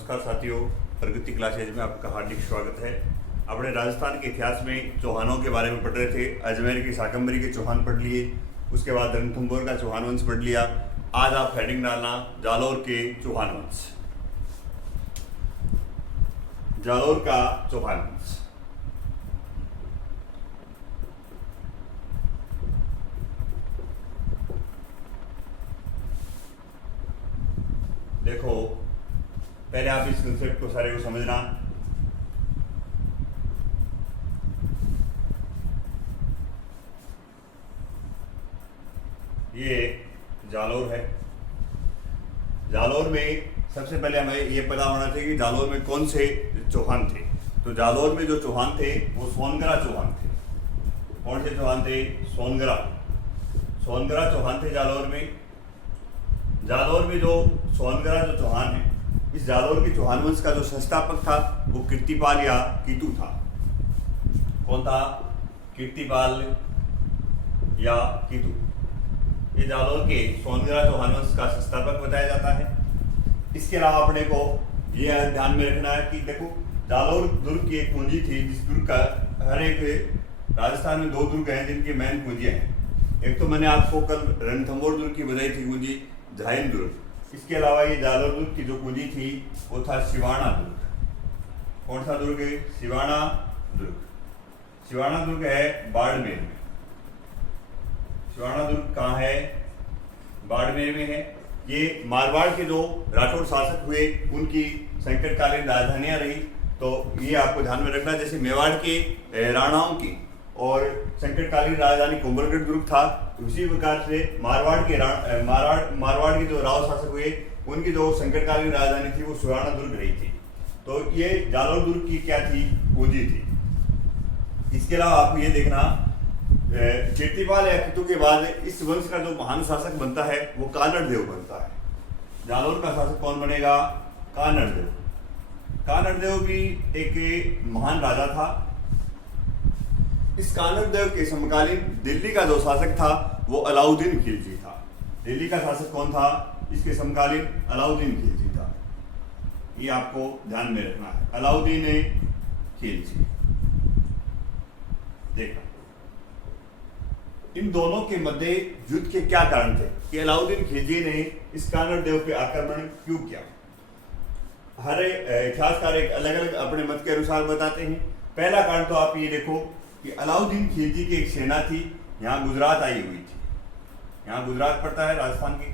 नमस्कार साथियों, प्रगति क्लासेज में आपका हार्दिक स्वागत है। अपने राजस्थान के इतिहास में चौहानों के बारे में पढ़ रहे थे। अजमेर की शाकंभरी के चौहान पढ़ लिए, उसके बाद रणथंभौर का चौहान वंश पढ़ लिया। आज आप हेडिंग डालना जालौर के चौहान वंश, जालौर का चौहान वंश। देखो, पहले आप इस कंसेप्ट को सारे को समझना। ये जालौर है। जालौर में सबसे पहले हमें ये पता होना चाहिए कि जालौर में कौन से चौहान थे। तो जालौर में जो चौहान थे वो सोनगरा चौहान थे। कौन से चौहान थे? सोनगरा चौहान थे जालौर में। जालौर में जो सोनगरा जो चौहान है, इस जालौर के चौहान वंश का जो संस्थापक था वो कीर्तिपाल या कीटू था। कौन था? कीर्तिपाल या कीटू। ये जालौर के सोनगरा चौहान वंश का संस्थापक बताया जाता है। इसके अलावा अपने को ये ध्यान में रखना है कि देखो, जालौर दुर्ग की एक कुंजी थी, जिस दुर्ग का हर एक राजस्थान में 2 दुर्ग हैं जिनकी मेन कुंजियां हैं। एक तो मैंने आपको कल रणथंभौर दुर्ग की बताई थी कुंजी, झाइन दुर्ग। इसके अलावा ये जालौर दुर्ग की जो कुंजी थी वो था सिवाना दुर्ग। कौन सा दुर्ग है? सिवाना दुर्ग। सिवाना दुर्ग है बाड़मेर में। सिवाना दुर्ग कहाँ है? बाड़मेर में है। ये मारवाड़ के जो राठौड़ शासक हुए उनकी संकटकालीन राजधानियां रही। तो ये आपको ध्यान में रखना, जैसे मेवाड़ के राणाओं की और संकटकालीन राजधानी कुंभलगढ़ दुर्ग था, उसी प्रकार से मारवाड़ के जो राव शासक हुए उनकी जो संकटकालीन राजधानी थी वो सिवाना दुर्ग रही थी। तो ये जालौर दुर्ग की क्या थी? पूंजी थी। इसके अलावा आपको ये देखना, कीर्तिपाल या कीटू के बाद इस वंश का जो महान शासक बनता है वो कानड़ देव बनता है। जालौर का शासक कौन बनेगा? कानड़ देव। कानड़ देव भी एक महान राजा था। इस कानड़ देव के समकालीन दिल्ली का जो शासक था वो अलाउद्दीन खिलजी था। दिल्ली का शासक कौन था? इसके समकालीन अलाउद्दीन खिलजी था। ये आपको ध्यान में रखना है, अलाउद्दीन खिलजी। देखना, इन दोनों के मध्य युद्ध के क्या कारण थे कि अलाउद्दीन खिलजी ने इस कानड़ देव पे आक्रमण क्यों किया? हर इतिहासकार एक अलग अलग अपने मत के अनुसार बताते हैं। पहला कारण तो आप ये देखो कि अलाउद्दीन खिलजी की एक सेना थी, यहाँ गुजरात आई हुई थी। यहाँ गुजरात पड़ता है राजस्थान की,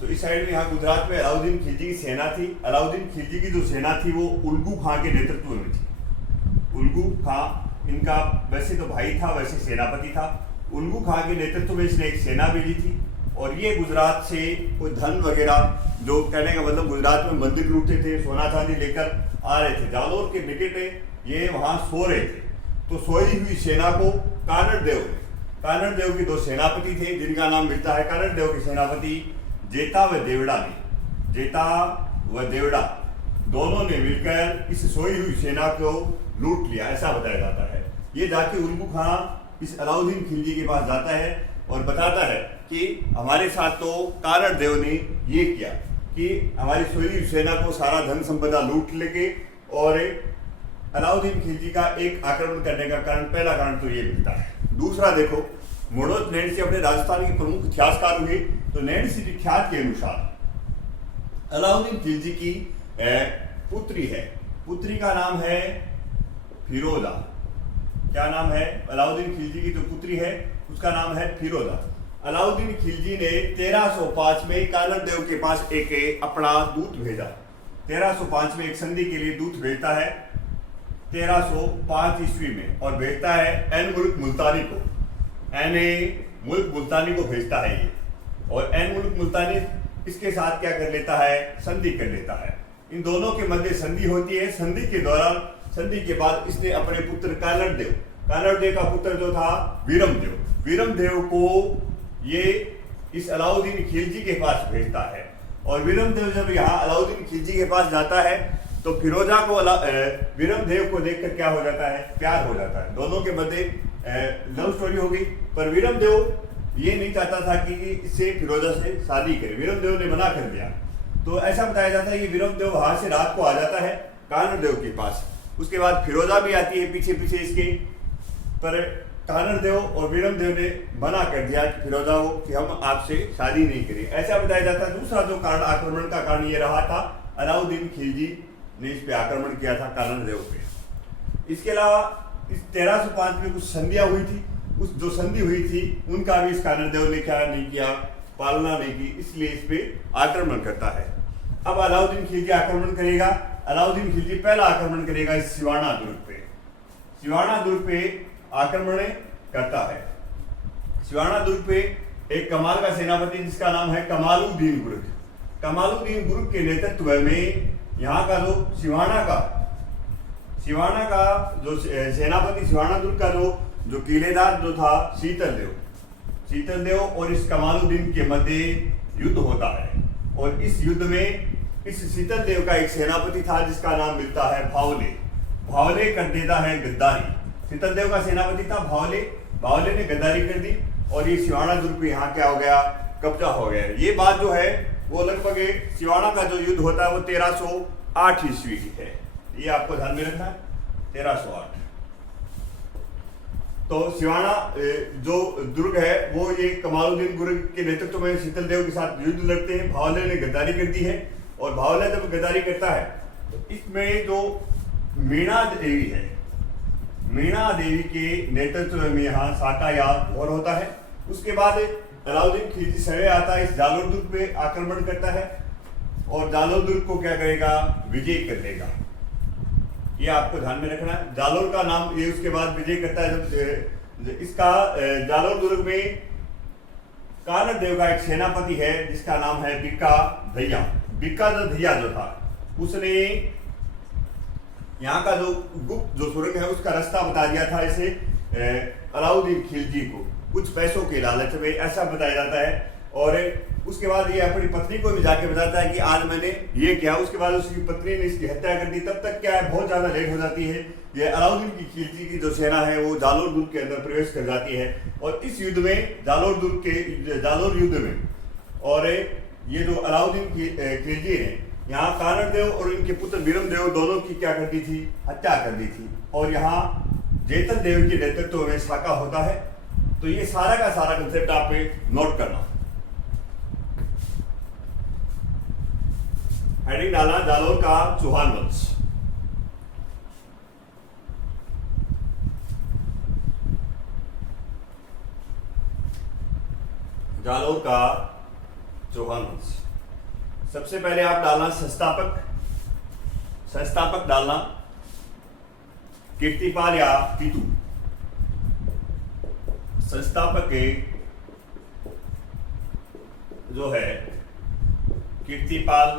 तो इस साइड में यहाँ गुजरात में अलाउद्दीन खिलजी की सेना थी। अलाउद्दीन खिलजी की जो सेना थी वो उल्गू खां के नेतृत्व में थी। उल्गू खां इनका वैसे तो भाई था, वैसे सेनापति था। उल्गू खां के नेतृत्व में इसने एक सेना भेजी थी और ये गुजरात से कोई धन वगैरह, जो कहने का मतलब गुजरात में मंदिर लूटते थे, सोना चांदी लेकर आ रहे थे। जालौर के निकट ये वहाँ सो रहे थे। तो सोई हुई सेना को कानड़ देव के 2 सेनापति थे जिनका नाम मिलता है। कानड़ देव के सेनापति जेता व देवड़ा दोनों ने मिलकर इस सोई हुई सेना को लूट लिया, ऐसा बताया जाता है। ये जाके उल्गू खां इस अलाउद्दीन खिलजी के पास जाता है और बताता है कि हमारे साथ तो कानड़ देव ने ये किया कि हमारी सोई हुई सेना को सारा धन संपदा लूट लेके, और अलाउद्दीन खिलजी का एक आक्रमण करने का कारण, पहला कारण तो ये मिलता है। दूसरा देखो, मनोज नैणसी अपने राजस्थान के प्रमुख इतिहासकार हुए। तो नैणसी विख्यात के अनुसार अलाउद्दीन खिलजी की पुत्री है। पुत्री का नाम है फिरोजा। क्या नाम है? अलाउद्दीन खिलजी की जो पुत्री है उसका नाम है फिरोजा। अलाउद्दीन खिलजी ने 1305 में कानड़ देव के पास एक अपना दूत भेजा। 1305 में एक संधि के लिए दूत भेजता है 1305 ईस्वी में, और भेजता है एन मुल्क मुल्तानी को। मुल्क मुल्तानी को भेजता है ये, और एन मुल्क मुल्तानी इसके साथ क्या कर लेता है? संधि कर लेता है। इन दोनों के मध्य संधि होती है। संधि के दौरान, संधि के बाद इसने अपने पुत्र कानड़ देव का पुत्र जो था वीरम देव को ये इस अलाउद्दीन खिलजी के पास भेजता है। और वीरम देव जब यहाँ अलाउद्दीन खिलजी के पास जाता है तो फिरोजा को वीरम देव को देखकर क्या हो जाता है? प्यार हो जाता है। दोनों के मध्य लव स्टोरी हो गई। पर वीरम देव ये नहीं चाहता था कि इससे फिरोजा से शादी करे, वीरम देव ने मना कर दिया। तो ऐसा बताया जाता है कि वीरमदेव वहां से रात को आ जाता है कानड़देव के पास। उसके बाद फिरोजा भी आती है पीछे पीछे इसके, पर कानड़देव और वीरमदेव ने मना कर दिया कि फिरोजा को कि हम आपसे शादी नहीं करें। ऐसा बताया जाता है। दूसरा जो कारण आक्रमण का कारण ये रहा था, अलाउद्दीन खिलजी ने इस पे आक्रमण किया था कानड़देव पे। इसके अलावा इस 1305 में कुछ संधियां हुई थी, उस जो संधि हुई थी उनका भी इस कानड़देव ने क्या नहीं किया, पालना नहीं की, इसलिए इस पे आक्रमण करता है। अब अलाउद्दीन खिलजी आक्रमण करेगा। अलाउद्दीन खिलजी पहला आक्रमण करेगा इस सिवाना दुर्ग पे। सिवाना दुर्ग पे आक्रमण करता है। सिवाना दुर्ग पे एक कमाल का सेनापति जिसका नाम है कमालुद्दीन गुर्ग। कमालुद्दीन गुर्ग के नेतृत्व में यहाँ का जो सिवाना का जो सेनापति, सिवाना दुर्ग का जो किलेदार जो था शीतलदेव और इस कमालुद्दीन के मध्य युद्ध होता है। और इस युद्ध में इस शीतलदेव का एक सेनापति था जिसका नाम मिलता है भावले कर देता है गद्दारी। शीतलदेव का सेनापति था भावले ने गद्दारी कर दी और ये सिवाना दुर्ग पे यहाँ क्या हो गया, कब्जा हो गया। ये बात जो है वो लगभग सिवाना का जो युद्ध होता है वो 1308 ईस्वी की है। ये आपको ध्यान में रखना है, 1308। तो सिवाना जो दुर्ग है वो ये कमालुद्दीन गुर्ग के नेतृत्व में शीतलदेव के साथ युद्ध लड़ते हैं। भावले ने गद्दारी कर दी है और भावले जब गद्दारी करता है तो इसमें जो मीणा देवी है, मीणा देवी के नेतृत्व में यहाँ साका या वॉर होता है। उसके बाद अलाउद्दीन खिलजी सवे आता है, इस जालोर दुर्ग पे आक्रमण करता है और जालोर दुर्ग को क्या करेगा, विजय कर देगा। ये आपको ध्यान में रखना है। जालोर का नाम ये उसके बाद विजय करता है। जब इसका जालोर दुर्ग में कानड़देव का एक सेनापति है जिसका नाम है बिक्का दहिया जो था, उसने यहाँ का जो गुप्त जो सुरंग है उसका रास्ता बता दिया था इसे अलाउद्दीन खिलजी को कुछ पैसों के लालच में, ऐसा बताया जाता है। और उसके बाद ये अपनी पत्नी को भी जाके बताता है कि आज मैंने ये किया। उसके बाद उसकी पत्नी ने इसकी हत्या कर दी। तब तक क्या है, बहुत ज्यादा लेट हो जाती है। ये अलाउद्दीन की खिलजी की जो सेना है वो जालोर दुर्ग के अंदर प्रवेश कर जाती है और इस युद्ध में जालोर युद्ध में और ये जो अलाउद्दीन की खिलजी है यहाँ कानड़देव और इनके पुत्र वीरमदेव दोनों की क्या कर दी थी, हत्या कर दी थी। और यहाँ जेतन देव के नेतृत्व में साका होता है। तो ये सारा का सारा कंसेप्ट आप नोट करना। हेडिंग डालना, जालोर का चौहान वंश। जालोर का चौहान वंश। सबसे पहले आप डालना संस्थापक डालना कीर्तिपाल या कीतू। संस्थापक जो है कीर्तिपाल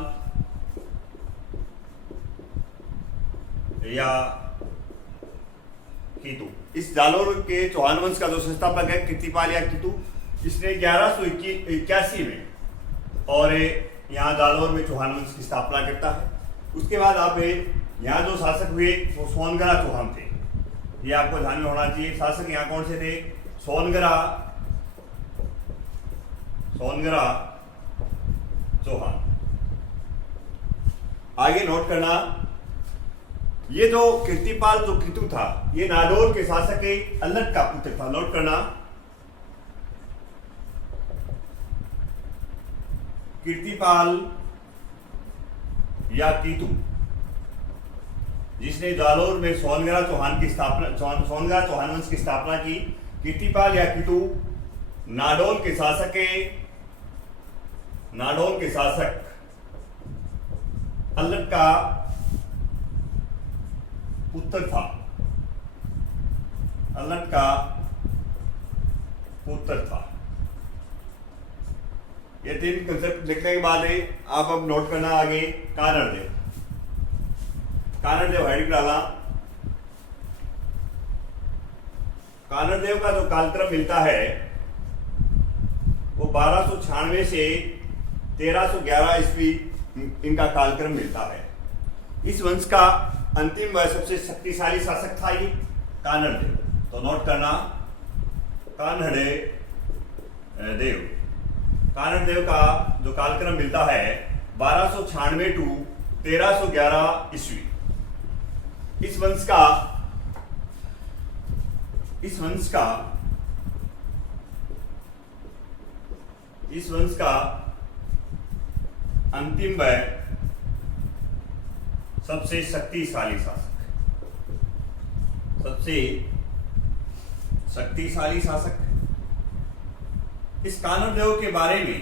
या कीतू। इस जालोर के चौहान वंश का जो संस्थापक है कीर्तिपाल या कीतू, इसने 1181 में और यहाँ जालोर में चौहान वंश की स्थापना करता है। उसके बाद आप यहाँ जो शासक हुए वो सोनगरा चौहान थे। ये आपको ध्यान में होना चाहिए। शासक यहाँ कौन से थे, सोनगरा चौहान। आगे नोट करना, ये जो कीर्तिपाल जो कीतू था ये नाडोर के शासक अल्लट का पुत्र था। नोट करना, कीर्तिपाल या कीतू जिसने जालोर में सोनगरा चौहान वंश की स्थापना की। कीर्तिपाल या कीतू नाडोल के शासक अल्लट का पुत्र था। ये तीन कंसेप्ट लिखने के बाद आप अब नोट करना आगे कानड़देव हेडिंग डाला। कानड़देव का जो कालक्रम मिलता है वो 1296 से 1311 ईस्वी इनका कालक्रम मिलता है। इस वंश का अंतिम व सबसे शक्तिशाली शासक था ये कानड़देव। तो नोट करना, कानड़देव का जो कालक्रम मिलता है 1296 टू 1311 ईस्वी। इस वंश का अंतिम व सबसे शक्तिशाली शासक। इस कानर देव के बारे में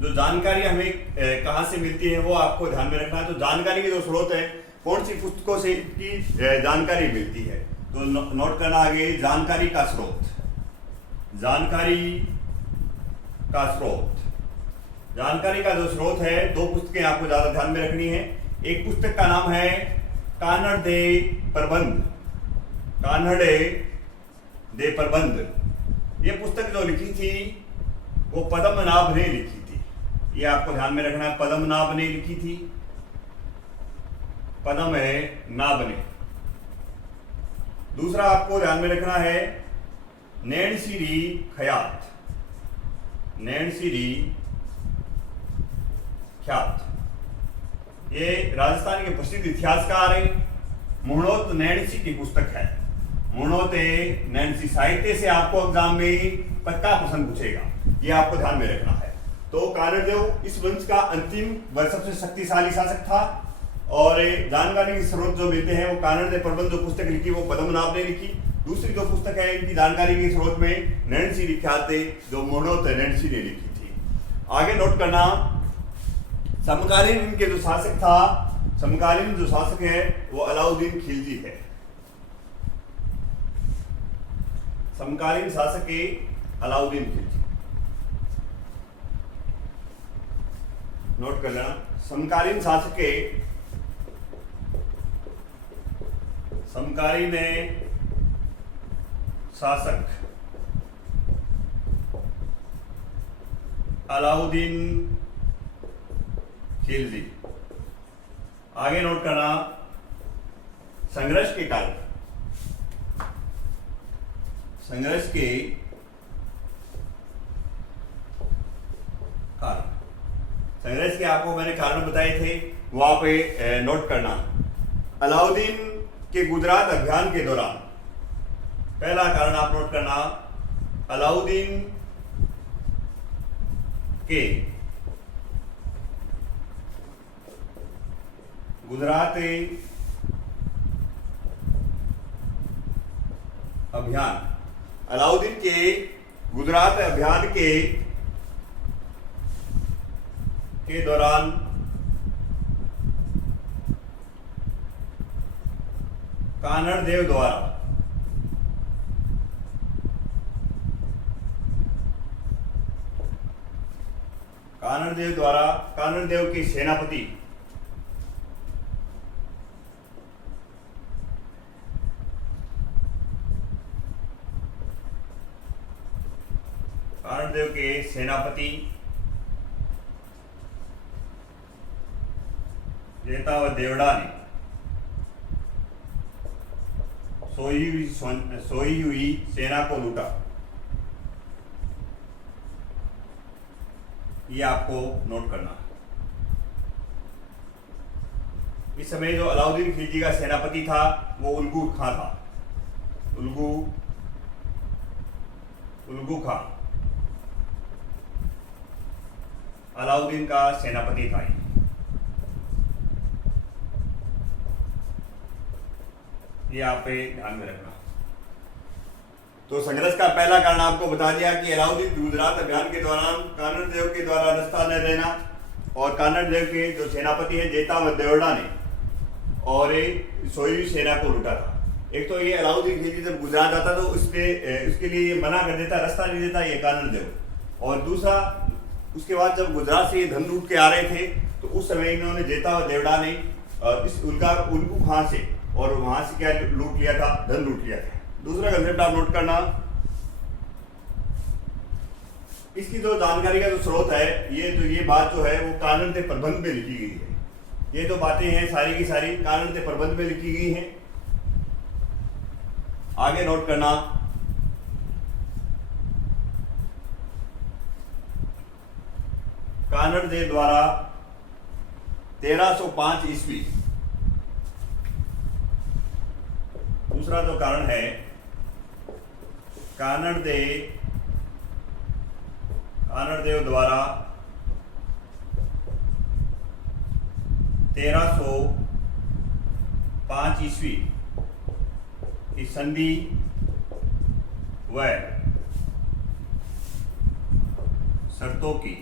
जो जानकारी हमें कहां से मिलती है वो आपको ध्यान में रखना है। तो जानकारी के जो स्रोत है, कौन सी पुस्तकों से की जानकारी मिलती है, तो नोट करना आगे। जानकारी का स्रोत, जानकारी का जो स्रोत है, दो पुस्तकें आपको ज्यादा ध्यान में रखनी है। एक पुस्तक का नाम है कानड़ दे प्रबंध। ये पुस्तक जो लिखी थी वो पद्मनाभ ने लिखी थी, ये आपको ध्यान में रखना है। पद्मनाभ ने लिखी थी, पद्मनाभ ने। दूसरा आपको ध्यान में रखना है नैनसी ख्यात। ये राजस्थान के प्रसिद्ध इतिहासकार है। मुहणोत नैनसी की पुस्तक है। मुहणोत नैनसी साहित्य से आपको एग्जाम में पक्का प्रश्न पूछेगा, ये आपको ध्यान में रखना है। तो कानड़देव इस वंश का अंतिम व सबसे शक्तिशाली शासक था। और जानकारी के स्रोत जो मिलते हैं वो कानड़ प्रबंध जो पुस्तक लिखी वो पद्मनाभ ने लिखी। दूसरी जो पुस्तक है इनकी जानकारी के स्रोत में नैनसी विख्यात जो मुहणोत नैनसी ने लिखी थी। आगे नोट करना, समकालीन इनके जो शासक था, समकालीन जो शासक है वो अलाउद्दीन खिलजी है। समकालीन शासक है अलाउद्दीन खिलजी। नोट कर लेना, समकालीन शासक के समकालीन शासक अलाउद्दीन खिलजी। आगे नोट करना, संघर्ष के कारण, संघर्ष के आपको मैंने कारण बताए थे, वहां पे नोट करना। अलाउद्दीन के गुजरात अभियान के दौरान, पहला कारण आप नोट करना, अलाउद्दीन के गुजरात अभियान, अलाउद्दीन के गुजरात अभियान के दौरान कानड़देव द्वारा कानड़देव के सेनापति जेताव देवड़ा ने सोई हुई सेना को लूटा। ये आपको नोट करना। इस समय जो अलाउद्दीन खिलजी का सेनापति था वो उल्गू खां था। उल्गू खां अलाउद्दीन का सेनापति था। ये आप पे ध्यान में रखना। तो संघर्ष का पहला कारण आपको बता दिया कि अलाउद्दीन गुजरात अभियान के दौरान कानड़देव के द्वारा रास्ता न देना और कानड़देव के जो सेनापति है जेताव देवड़ा ने और सोई सेना को लूटा था। एक तो ये अलाउद्दीन खिलजी जब गुजरात आता तो उसके लिए ये मना कर देता, रास्ता नहीं देता ये कानड़देव। और दूसरा उसके बाद जब गुजरात से ये धन लूट के आ रहे थे तो उस समय इन्होंने जेताव देवड़ा ने उल्गू खां से और वहां से क्या लूट लिया था, धन लूट लिया था। दूसरा कंसेप्ट आप नोट करना, इसकी जो जानकारी का जो स्रोत है ये बात जो है वो कानड़ प्रबंध में लिखी गई है। ये जो बातें हैं सारी की सारी कानड़ प्रबंध में लिखी गई हैं। आगे नोट करना, कानड़देव द्वारा 1305 ईस्वी। दूसरा जो कारण है कानड़देव द्वारा 1305 ईस्वी की संधि व शर्तों की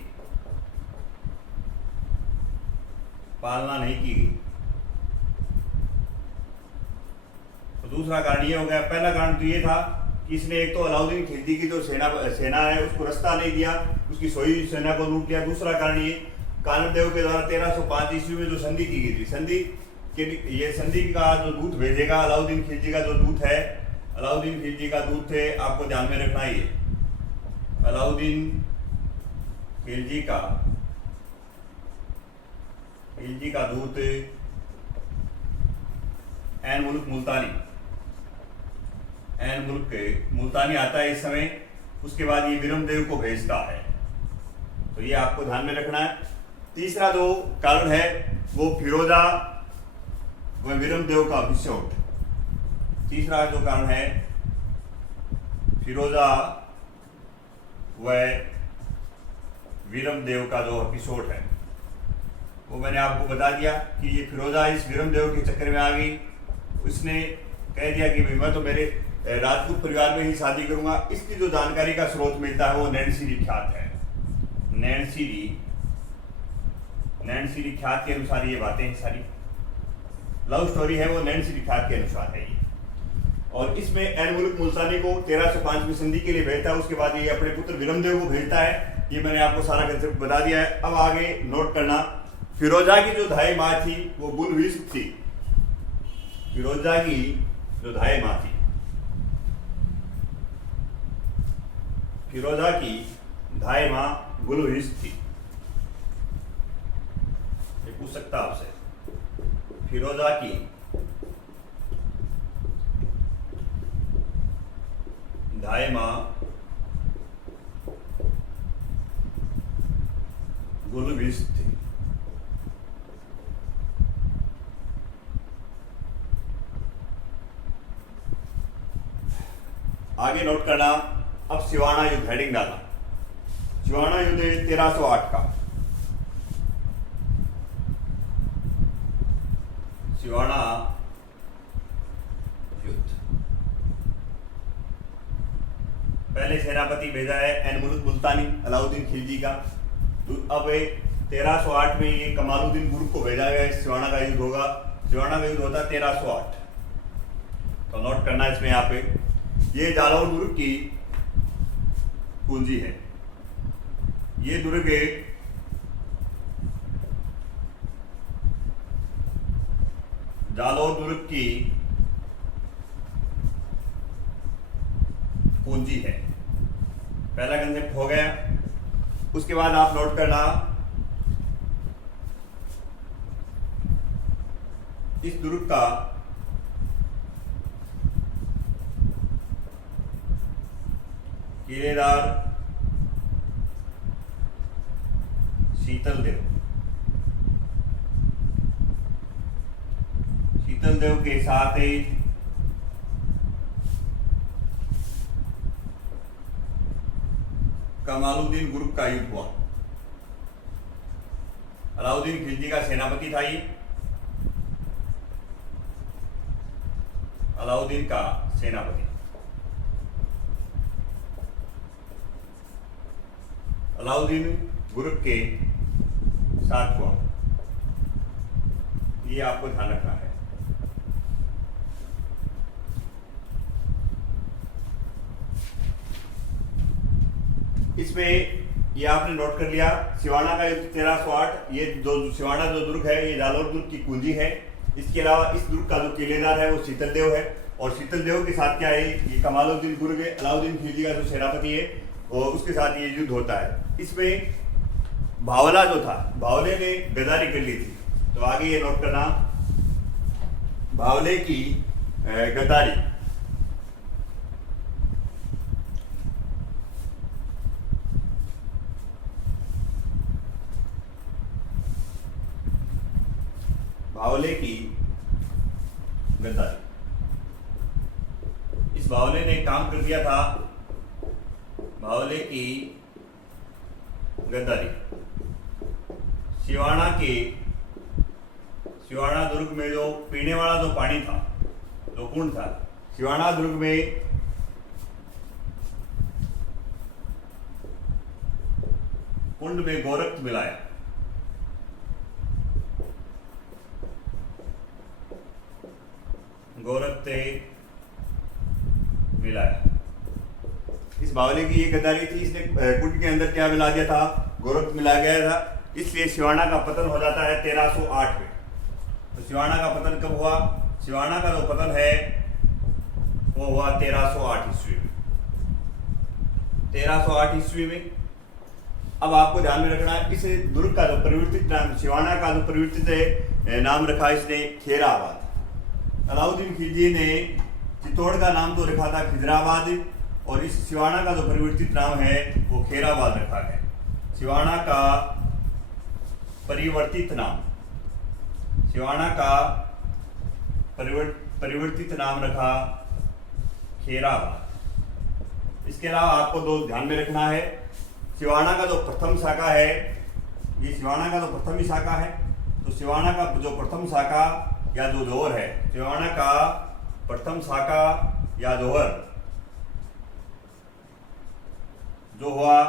पालना नहीं की गई। तो दूसरा कारण ये हो गया। पहला कारण तो ये था कि इसने एक तो अलाउद्दीन खिलजी की जो सेना है उसको रास्ता नहीं दिया, उसकी सोई सेना को लूट लिया। दूसरा कारण ये कानड़देव के द्वारा 1305 ईस्वी में जो संधि की गई थी, ये संधि का जो दूत भेजेगा अलाउद्दीन खिलजी का जो दूत है, अलाउद्दीन खिलजी का दूत थे, आपको ध्यान में रखना ही है। अलाउद्दीन खिलजी का दूत ऐन मुल्क मुल्तानी आता है इस समय। उसके बाद ये विरमदेव को भेजता है, तो ये आपको ध्यान में रखना है। तीसरा जो कारण है वो फिरोजा व विरमदेव का अभिषेक। तीसरा जो कारण है फिरोजा व विरमदेव का जो एपिसोड है वो मैंने आपको बता दिया कि ये फिरोजा इस विरमदेव के चक्कर में आ गई। उसने कह दिया कि भाई मैं तो मेरे राजपूत परिवार में ही शादी करूंगा। इसकी जो जानकारी का स्रोत मिलता है वो नैनसीरी ख्यात है। नैनसीरी ख्यात के अनुसार ये बातें हैं, सारी लव स्टोरी है वो नैनसीरी ख्यात के अनुसार है ये। और इसमें ऐन मुल्क मुल्तानी को 1305 में संधि के लिए भेजता है। उसके बाद ये अपने पुत्र विरमदेव को भेजता है। ये मैंने आपको सारा कंसेप्ट बता दिया है। अब आगे नोट करना, फिरोजा की जो धाई माँ थी वो गुलविस्त थी। फिरोजा की जो धाई माँ थी, फिरोजा की धाई माँ गुलविस्त थी। ये पूछ सकता आपसे, फिरोजा की धाई माँ गुलविस्त थी। आगे नोट करना, अब सिवाना युद्ध हेडिंग डाला। सिवाना युद्ध 1308 का। सिवाना युद्ध पहले सेनापति भेजा है ऐन मुल्क मुल्तानी अलाउद्दीन खिलजी का। अब 1308 में ये कमालुद्दीन गुर्ग को भेजा गया। इस सिवाना का युद्ध होगा। सिवाना का युद्ध होता है 1308। तो नोट करना इसमें यहाँ पे, ये जालौर दुर्ग की पूंजी है। ये दुर्ग जालौर दुर्ग की पूंजी है। पहला कंसेप्ट हो गया। उसके बाद आप नोट करना, इस दुर्ग का किलेदार शीतल देव के साथ कमालुद्दीन गुर्ग का युद्ध हुआ। अलाउद्दीन खिलजी का सेनापति था ये, अलाउद्दीन का सेनापति। अलाउद्दीन गुर्ग के साथ हुआ, ये आपको ध्यान रखना है। इसमें ये आपने नोट कर लिया, सिवाना का युद्ध 1308। ये जो सिवाना जो दुर्ग है ये जालौर दुर्ग की कुंजी है। इसके अलावा इस दुर्ग का जो किलेदार है वो शीतल देव है। और शीतल देव के साथ क्या है, ये कमालुद्दीन गुर्ग अलाउद्दीन खिलजी का जो सेनापति है और उसके साथ ये युद्ध होता है। इसमें भावला जो था, भावले ने गद्दारी कर ली थी। तो आगे ये नोट करना, भावले की गद्दारी। बावले की गद्दारी। इस बावले ने काम कर दिया था, बावले की गद्दारी। सिवाना दुर्ग में जो पीने वाला जो पानी था, जो कुंड था, सिवाना दुर्ग में कुंड में गोरख मिलाया। गोरख से मिलाया। इस बावले की ये गद्दारी थी, इसने कुंड के अंदर क्या मिला दिया था, गोरख मिला गया था, इसलिए सिवाना का पतन हो जाता है 1308 में। तो सिवाना का पतन कब हुआ? सिवाना का जो पतन है वो हुआ 1308 ईस्वी में। 1308 ईस्वी में। अब आपको ध्यान में रखना है, इस दुर्ग का जो परिवर्तित नाम, सिवाना का जो परिवर्तित नाम रखा इसने खेराबाद। अलाउद्दीन खिलजी ने चित्तौड़ का नाम तो रखा था खिजराबाद, और इस सिवाना का जो परिवर्तित नाम है वो खेराबाद रखा है। सिवाना का परिवर्तित नाम, सिवाना का परिवर्तित नाम रखा खेराबाद। इसके अलावा आपको दो ध्यान में रखना है, सिवाना का जो प्रथम शाखा है, ये सिवाना का जो प्रथम शाखा है, तो सिवाना का जो प्रथम शाखा या जो जोहर है, सिवाना का प्रथम शाखा या जोहर जो हुआ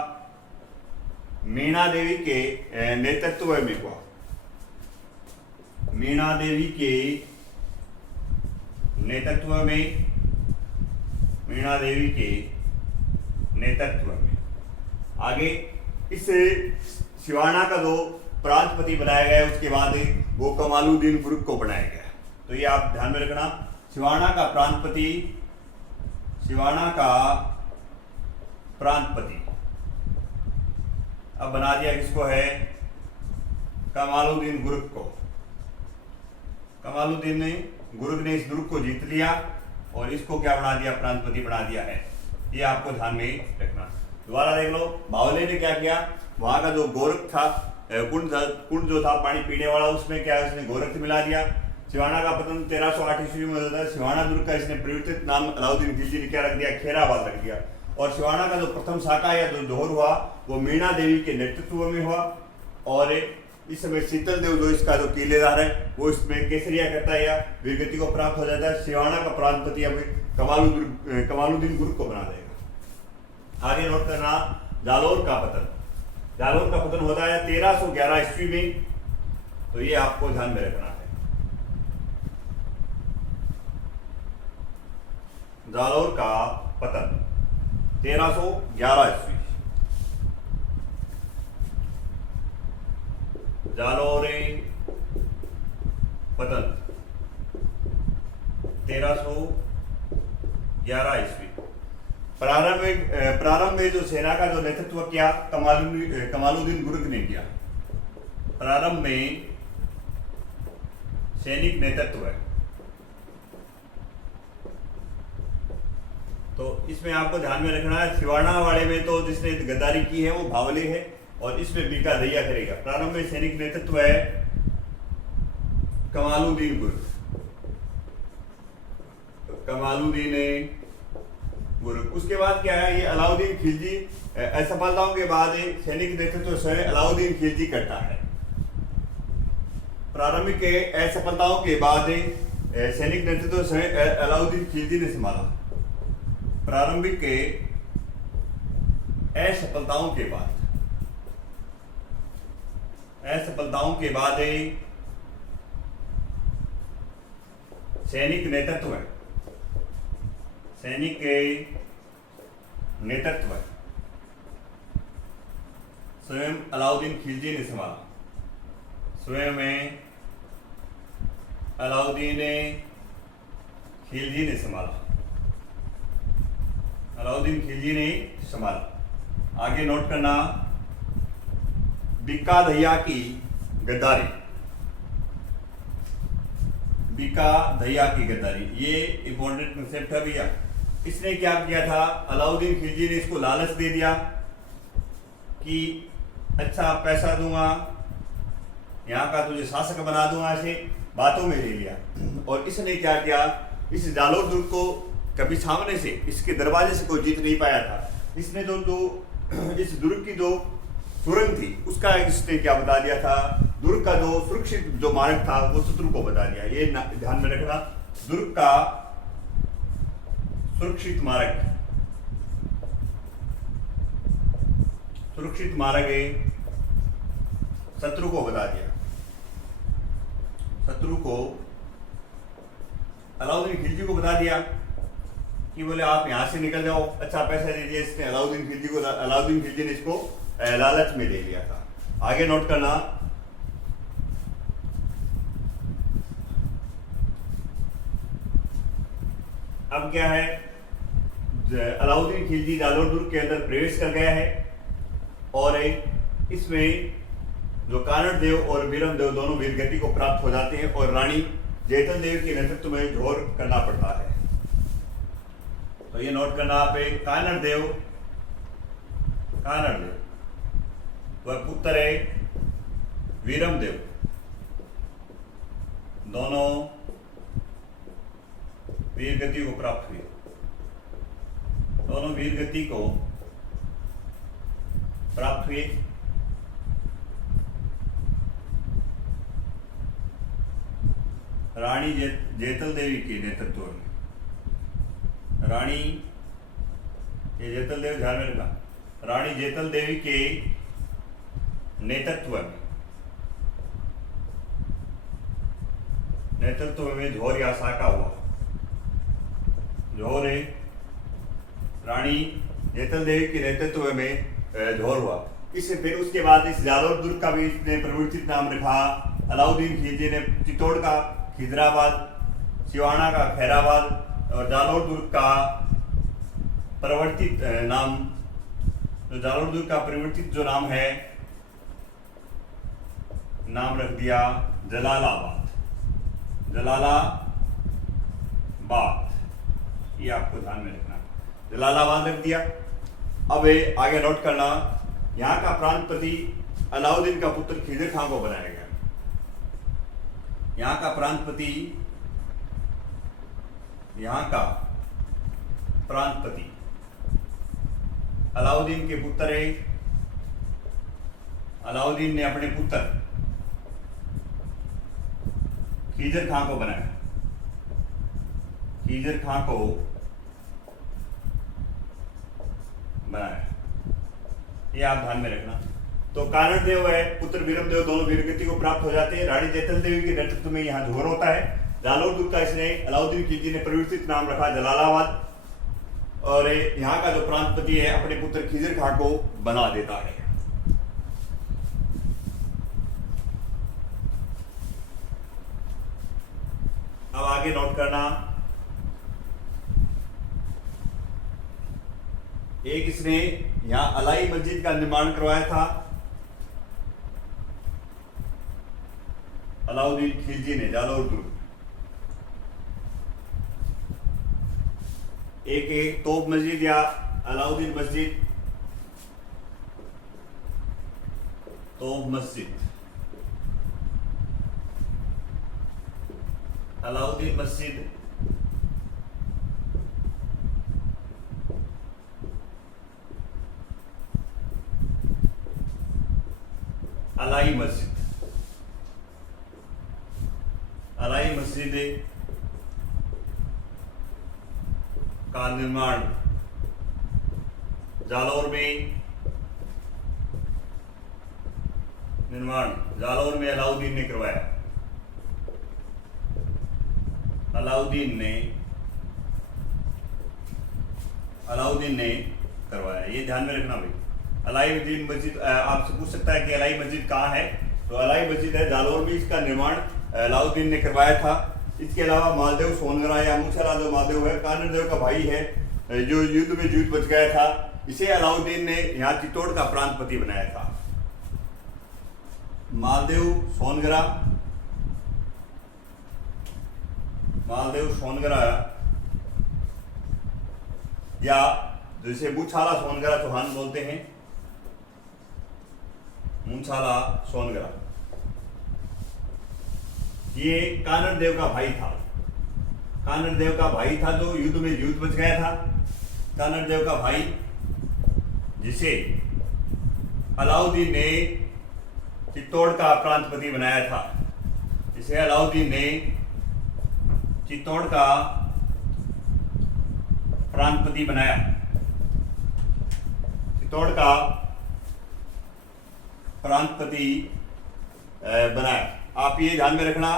मीणा देवी के नेतृत्व में हुआ। मीणा देवी के नेतृत्व में, मीणा देवी के नेतृत्व में। आगे इस सिवाना का जो प्रांतपति बनाया गया उसके बाद वो कमालुद्दीन गुरुक को बनाया गया। तो ये आप ध्यान में रखना, सिवाना का प्रांतपति, सिवाना का प्रांतपति अब बना दिया किसको है? कमालुद्दीन गुरुक को। कमालुद्दीन ने गुरुक ने इस दुर्ग को जीत लिया और इसको क्या बना दिया? प्रांतपति बना दिया है। ये आपको ध्यान में रखना। दोबारा देख लो, बावले ने क्या किया, वहां का जो गोरख था, कुंड जो था पानी पीने वाला, उसमें क्या इसने गोरख मिला दिया। सिवाना का पतन 1308 ईस्वी में होता है। सिवाना दुर्ग का इसने परिवर्तित नाम अलाउद्दीन खिलजी ने क्या रख दिया? खेराबाद रख दिया। और सिवाना का जो प्रथम शाखा या जो जोहर हुआ वो मीणा देवी के नेतृत्व में हुआ। और इस समय शीतल देव जो इसका जो किलेदार है वो इसमें केसरिया करता है या वीरगति को प्राप्त हो जाता है। सिवाना का प्रांतपति अब कमालुद्दीन गुरुक को बना देगा। आगे नोट करना, जालोर का पतन। जालोर का पतन होता है 1311 ईस्वी में। तो ये आपको ध्यान में रखना है। जालोर का पतन 1311 ईस्वी। जालोरे पतन 1311 ईस्वी। प्रारंभ में जो सेना का जो नेतृत्व किया कमालुद्दीन गुरुक ने किया। प्रारंभ में सैनिक नेतृत्व है। तो इसमें आपको ध्यान में रखना है, सिवाना वाले में तो जिसने गद्दारी की है वो बावले है और इसमें बीका दैया करेगा। प्रारंभ में सैनिक नेतृत्व है कमालुद्दीन गुरुक। तो कमालुद्दीन गुरुक। उसके बाद क्या है, ये अलाउद्दीन खिलजी असफलताओं के बाद सैनिक नेतृत्व स्वयं अलाउद्दीन खिलजी करता है। प्रारंभिक असफलताओं के बाद सैनिक नेतृत्व स्वयं अलाउद्दीन खिलजी ने संभाला। प्रारंभिक के असफलताओं के बाद सैनिक नेतृत्व स्वयं अलाउद्दीन खिलजी ने संभाला। स्वयं अलाउद्दीन खिलजी ने संभाला। अलाउद्दीन खिलजी ने संभाला। आगे नोट करना, बीका दैया की गद्दारी। बीका दैया की गद्दारी ये इंपॉर्टेंट कंसेप्ट है भैया। इसने क्या किया था, अलाउद्दीन खिलजी ने इसको लालच दे दिया कि अच्छा पैसा दूंगा, यहाँ का तुझे शासक बना दूंगा, ऐसे बातों में ले लिया। और इसने क्या किया, इस जालोर दुर्ग को कभी सामने से इसके दरवाजे से कोई जीत नहीं पाया था। इसने जो इस दुर्ग की जो सुरंग थी उसका इसने क्या बता दिया था, दुर्ग का जो सुरक्षित जो मार्ग था वो शत्रु को बता दिया। ये ध्यान में रखना, दुर्ग का सुरक्षित मार्ग है, शत्रु को बता दिया। शत्रु को अलाउद्दीन खिलजी को बता दिया कि बोले आप यहां से निकल जाओ, अच्छा पैसा दे दिया इसने अलाउद्दीन खिलजी ने इसको लालच में ले लिया था। आगे नोट करना, अब क्या है, अलाउद्दीन खिलजी जालोर दुर्ग के अंदर प्रवेश कर गया है और इसमें जो कानड़ देव और बीरम देव दोनों वीरगति को प्राप्त हो जाते हैं और रानी जैतल देव के नेतृत्व में झोर करना पड़ता है। तो ये नोट करना आप, कानड़ देव वह पुत्र है वीरम देव, दोनों वीरगति को प्राप्त हुए। रानी जैतल देवी के नेतृत्व में, रानी जैतल देवी, ध्यान में रखना, रानी जैतल देवी के नेतृत्व में झोर या साका हुआ। झोर है रानी जैतल देवी के नेतृत्व में झोर हुआ। इससे फिर उसके बाद इस जालोर दुर्ग का भी इसने परिवर्तित नाम रखा। अलाउद्दीन खिलजी ने चित्तौड़ का खिजराबाद, सिवाना का खैराबाद और जालोर दुर्ग का परिवर्तित नाम, जालोर दुर्ग का परिवर्तित जो नाम है, नाम रख दिया जलालाबाद। ये आपको ध्यान में रखना, जलालाबाद रख दिया। अब आगे नोट करना, यहाँ का प्रांतपति अलाउद्दीन का पुत्र खिजर खां को बनाया गया। यहाँ का प्रांतपति अलाउद्दीन के पुत्र है। अलाउद्दीन ने अपने पुत्र खिजर खां को बनाया। ये आप ध्यान में रखना। तो कानड़ देव है पुत्र वीरम देव, दोनों वीरगति को प्राप्त हो जाते हैं। रानी जैतल देवी के नेतृत्व में यहाँ झोर होता है। जालोर दुर्ग का इसने अलाउद्दीन खिलजी ने परिवर्तित नाम रखा जलालाबाद, और यहाँ का जो प्रांतपति है अपने पुत्र खिजर खां को बना देता है। अब आगे नोट करना, एक इसने यहाँ अलाई मस्जिद का निर्माण करवाया था अलाउद्दीन खिलजी ने जालोर दुर्ग। एक तोप मस्जिद या अलाउद्दीन मस्जिद, अलाउद्दीन मस्जिद, अलाई मस्जिद का निर्माण जालोर में अलाउद्दीन ने करवाया। अलाउद्दीन ने करवाया, ये ध्यान में रखना भाई। अलाई मस्जिद आपसे पूछ सकता है कि अलाई मस्जिद कहाँ है, तो अलाई मस्जिद है जालोर में। इसका निर्माण अलाउद्दीन ने करवाया था। इसके अलावा मालदेव सोनगरा या मूछाला जो मालदेव है कानड़ देव का भाई है, जो युद्ध में जीत बच गया था, इसे अलाउद्दीन ने यहाँ चित्तौड़ का प्रांतपति बनाया था। मालदेव सोनगरा या जिसे मूछाला सोनगरा चौहान बोलते हैं, मूछाला सोनगरा, ये कानड़ देव का भाई था। कानड़ देव का भाई था जो युद्ध में युद्ध बच गया था। कानड़ देव का भाई जिसे अलाउद्दीन ने चित्तौड़ का प्रांतपति बनाया था। जिसे अलाउद्दीन ने चित्तौड़ का प्रांतपति बनाया, चित्तौड़ का प्रांतपति बनाया। आप ये ध्यान में रखना।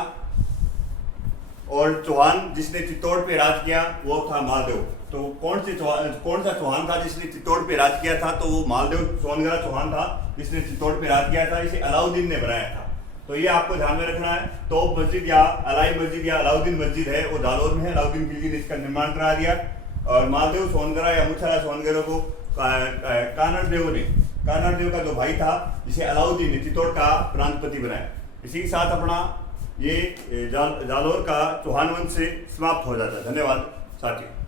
और चौहान जिसने चित्तौड़ पे राज किया वो था मालदेव। तो कौन सा चौहान था जिसने चित्तौड़ पे राज किया था? तो वो मालदेव सोनगरा चौहान था जिसने चित्तौड़ पे राज किया था। इसे अलाउद्दीन ने बनाया था। तो ये आपको ध्यान में रखना है। तो मस्जिद या अलाई मस्जिद या अलाउद्दीन मस्जिद है वो जालौर में है। अलाउद्दीन खिलजी ने इसका निर्माण करा दिया। और मालदेव सोनगरा या मुछारा सोनगरा को कानड़ देव का जो भाई था जिसे अलाउद्दीन ने चित्तौड़ का प्रांतपति बनाया। इसी के साथ अपना ये जालौर का चौहान वंश से समाप्त हो जाता है। धन्यवाद साथियों।